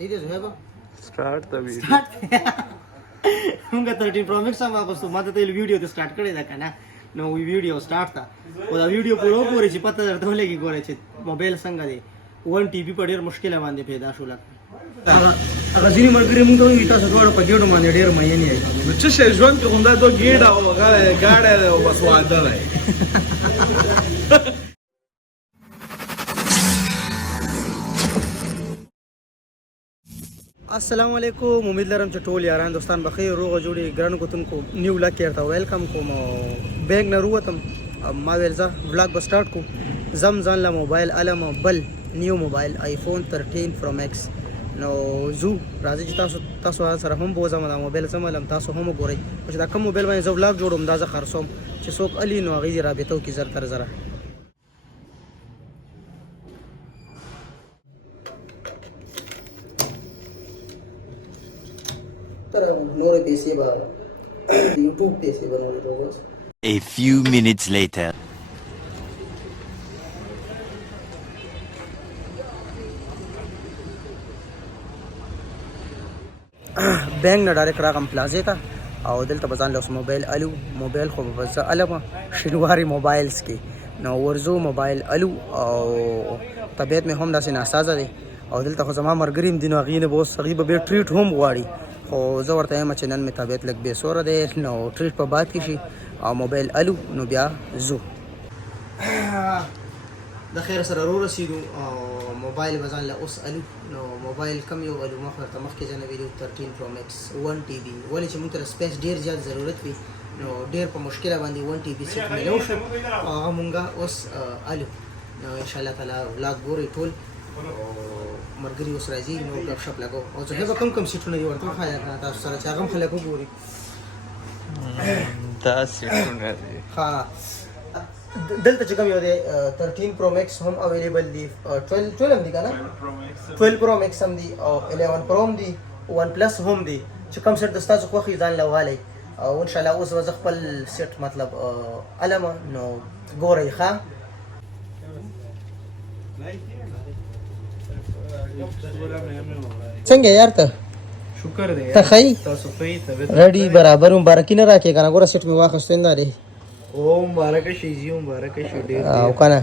صحیح دی زه به start the video موږ 13 پرو میکس هم واپس ما ته ویډیو ته سٹارټ کړی دا کنه نو وی ویډیو سٹارټ تا او دا ویډیو پورو پورې چې پته درته ولګي ګوره چې موبایل څنګه دی 1 ټي بي په ډیر مشکل باندې پیدا شو لکه هغه ځینې ملګري موږ ته وایي تاسو دواړه په ګېډو باندې ډېر مین یې نو څه شی ژوند کې همدا دوه ګېډه او ګاډی دی او بس واده دی السلام علیکم امید لرم چې ټول یاران دوستان بخیر روغ جوړي ګران کوتونکو نیو لاک کېرته ویلکم کوم بیگ نه وروتم ما ویل ځه ولاګ به سٹارټ کوم زم ځان له موبایل علم بل نیو موبایل آیفون 13 پرو میکس نو زو راځي چې تاسو سره هم بوزم دا موبایل سملم تاسو هم وګورئ چې دا کوم موبایل باندې زه ولاګ جوړوم دا زه خرڅوم چې څوک علي نو هغې رابطه وکړي زر تر زره A few minutes later. بینک نه ډایرکټ راغم پلازې ته او دلته به ځان له اوس موبایل الو موبایل خو به زه الم شینواري موبایلز کې نو ورځو موبایل الو او طبیعت مې هم داسې ناسازه دی او دلته خو زما ملګري هم دي نو هغې نه به اوس هغې به بیا ټریټ هم غواړي خو زه ورته یم چې نن مې طبیعت لږ بې سوره دی نو ټریټ په بعد کې شي او موبایل الو نو بیا ځو د خیر سره رسیدو او موبایل به ځان له اوس الو نو موبایل کم یو الو ما خو درته مخکې ځای نه ویلي 13 پرو میکس 1 ټي بي ولې چې موږ ته سپیس ډېر زیات ضرورت وي نو ډېر په مشکله باندې 1 ټي بي سیټ میلو شو او هغه موږ اوس الو نو انشاءالله تعالی ولاګ ګورئ ټول مرګري اوس راځي نو ګپ شپ لګو او زه به کم سیټونه دي ورته وښایم تاسو سره چې هغه هم خلک وګوري دا سیټونه دي ها دلته چې کوم یو دی 13 پرو میکس هم اویلیبل دی 12 هم دی که نه 12 پرو میکس هم دی او 11 پرو هم دی 1 پلس هم دی چې کوم سیټ د ستاسو خوښي ځان له والی او انشاءالله اوس به زه خپل سیټ مطلب علمه نو ګورئ ښه څنګه یار ته شکر دی ته ښه تاسو ښه رډي برابر مبارکي نه راکې که نه ګوره سیټ مې واخیستو دا دی او مبارکه شي جی مبارکه شي ډېر او که نه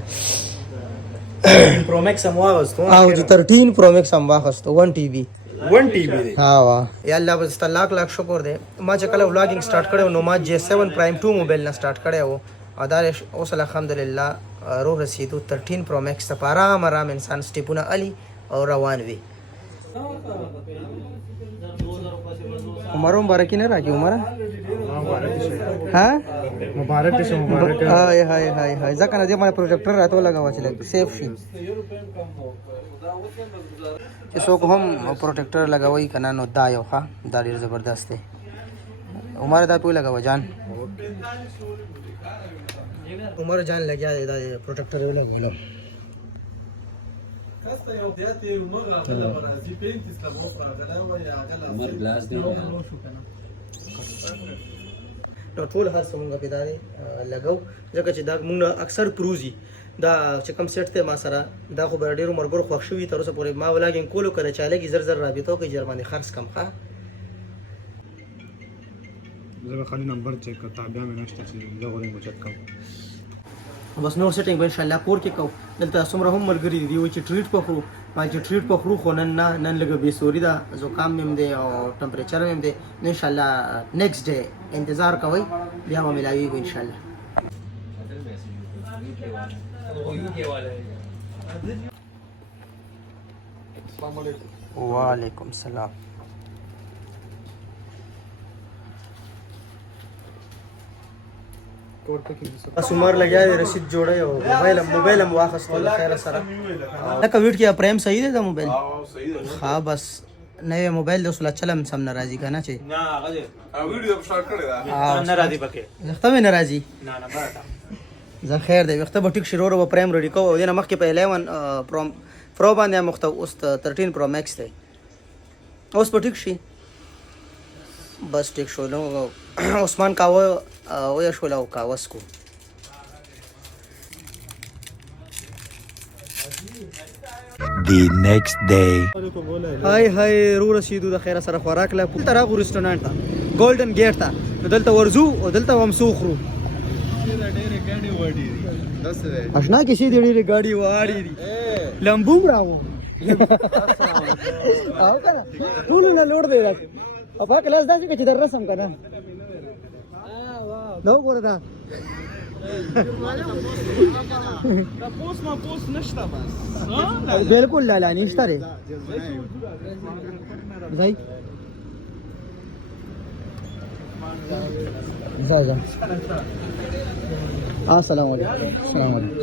پرو میکس هم واغستو او د 13 پرو میکس هم واخیستو 1 ټي بي 1 ټي بي دی ها وا یا الله بس لاک شکر دی ما چې کله ولاګینګ سٹارټ کړو نو ما J7 پرایم 2 موبایل نه سٹارټ کړو او دا اوس الحمدلله روح رسیدو 13 پرو میکس ته په آرام انسان سټیپونه علي او روان وي عمر مبارکي نه راکې عمر ها مبارک شه مبارک هاي ځکه نه دې باندې پروجیکټر راته ولګاوه چې لږ سیف شي چې څوک هم پروټیکټر لګوي که نه نو دا یو ښه دا ډېر زبردست دی عمر دا پې ولګوه جان عمر جان لګیا دی دا پروټیکټر یې ولګېلو نو ټول هر څه مونږ پې دا دی لګو ځکه چې دا مونږ اکثر پروزي دا چې کوم سیټ دی ما سره دا خو به ډېرو ملګرو خوښ شوي تر اوسه پورې ما ولاګینګ کولو که د چا لږې زر رابطه وکړئ ژر باندې خرڅ کم ښه زه به خالي نمبر چیک کړم تابع مې نشته چې زه غواړم چیک کړم بس نور سیټینګ به انشاءالله کور کې کوو دلته څومره هم ملګري دي وایي چې ټریټ په خورو ما چې ټریټ په خورو خو نن لږه بېسوري ده زکام مې هم دی او ټمپریچر مې هم دی نو انشاءالله نیکسټ ډے انتظار کوئ بیا به ملاویږو انشاءالله وعلیکم السلام بس عمر لګیا دی رسید جوړی او موبایل هم واخیستو له خیره سره لکه ویډ کې پرایم صحیح دی دا موبایل ښه بس نوی موبایل دی اوس له چلم سم نه راځي که نه چې نه راځي پکې ویښته مې نه راځي زه خیر دی ویښته به ټیک شي ورو به پرایم ریډي کوو او دې نه مخکې په 11 پرو باندې هم مخته اوس 13 پرو میکس دی اوس به ټیک شي بس ټیک شو نو عثمان کاوه ویا شول او کاوس کو The next day. هاي رو رسیدو د خیره سره خوراک لا په ترغه ریسټورانټ ته ګولډن ګیټ ته دلته ورزو او دلته هم سوخرو اشنا کې شي ډېرې ګاډي واړې دي لمبو راو او کنه ټول نه لوړ دی راځي او په کلاس داسې چې در رسم کنه نو ګوره دا پوست نشته بس بالکل لا نشته ری ځای ځه السلام علیکم السلام علیکم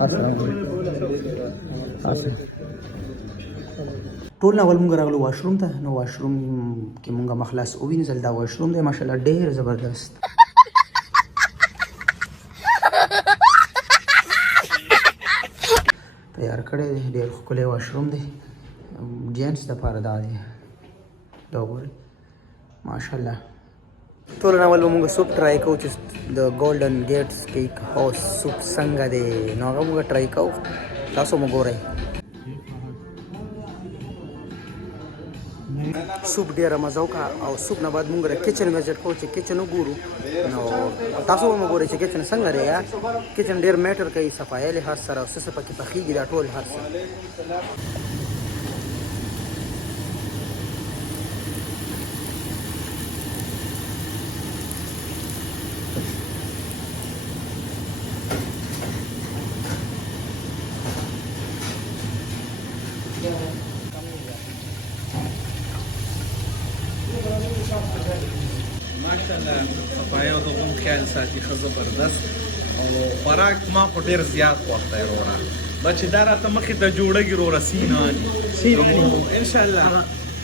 السلام علیکم ټول نه اول مونږ راغلو واشروم ته نو واشروم کې مونږه مخلاص او وینځل دا واشروم دی ماشاءالله ډېر زبردست تیار کړی دی ډېر ښکلی واشروم دی جینټس دپاره دا دی دا وګورئ ماشاءالله ټول نه اول به مونږ سوپ ټرای کوو چې د ګولډن ګیټ سټیک هاوس سوپ څنګه دی نو هغه مونږ ټرای کوو تاسو مو ګورئ سوپ ډېره مزه وکړه او سوپ نه بعد مونږ کچن وزټ کوو چې کچن وګورو نو تاسو هم وګورئ چې کچن څنګه دی یا کچن ډېر میټر کوي صفایي لحاظ سره او څه څه پکې پخېږي دا ټول هر څه ماشاءالله پپایا د غوم خیال ساتي ښه زبردست او خوراک ما خو ډېر زیات خوښ دی وروره دا چې دا راته مخې ته جوړېږي وروره سینه انشاءالله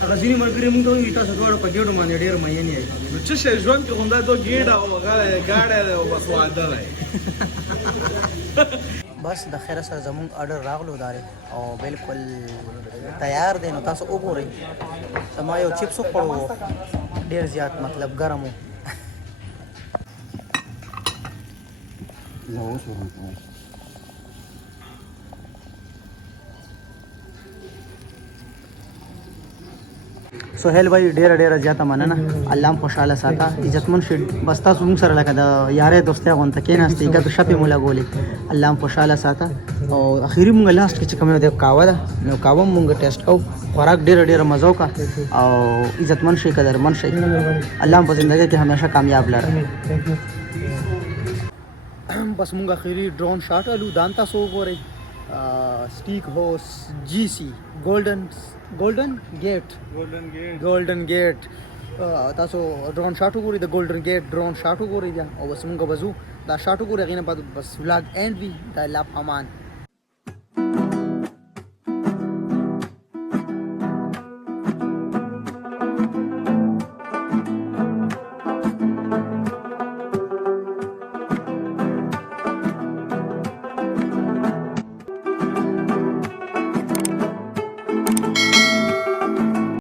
هغه ځینې ملګري مونږ ته وایي تاسو دواړه په ګېډو باندې ډېر مین یې نو څه شی ژوند کې همدا دو ګېډه او ګاډی دی او بس واده دی بس د خیره سره زمونږ آرډر راغلو دی او بالکل تیار دی نو تاسو وګورئ زما یو چپس وخوړو ډېر زیات مطلب ګرم و سهیل بھائی ډېره زیاته مننه الله هم خوشحاله ساته عزتمن شي بس تاسو موږ سره لکه د یارۍ دوستۍ غونته کېناستئ ګټو شپې مو لګولې الله هم خوشحاله ساته او اخري مونږ لاسټ کې چې کوم دی قهوه ده نو قهوه هم مونږ ټیسټ کوو خوراک ډېره مزه وکړه او عزتمن شئ قدرمن شئ الله هم په زندګۍ کې همیشه کامیاب لره بس مونږ اخري ډرون شاټ الو دان تاسو وګورئ سټیک هاوس جی سی ګولډن ګیټ تاسو ډرون شاټ وګورئ د ګولډن ګیټ ډرون شاټ وګورئ بیا او بس مونږ بزو دا شاټ وګورئ هغې نه بعد بس ولاګ اینډ وي د الله په امان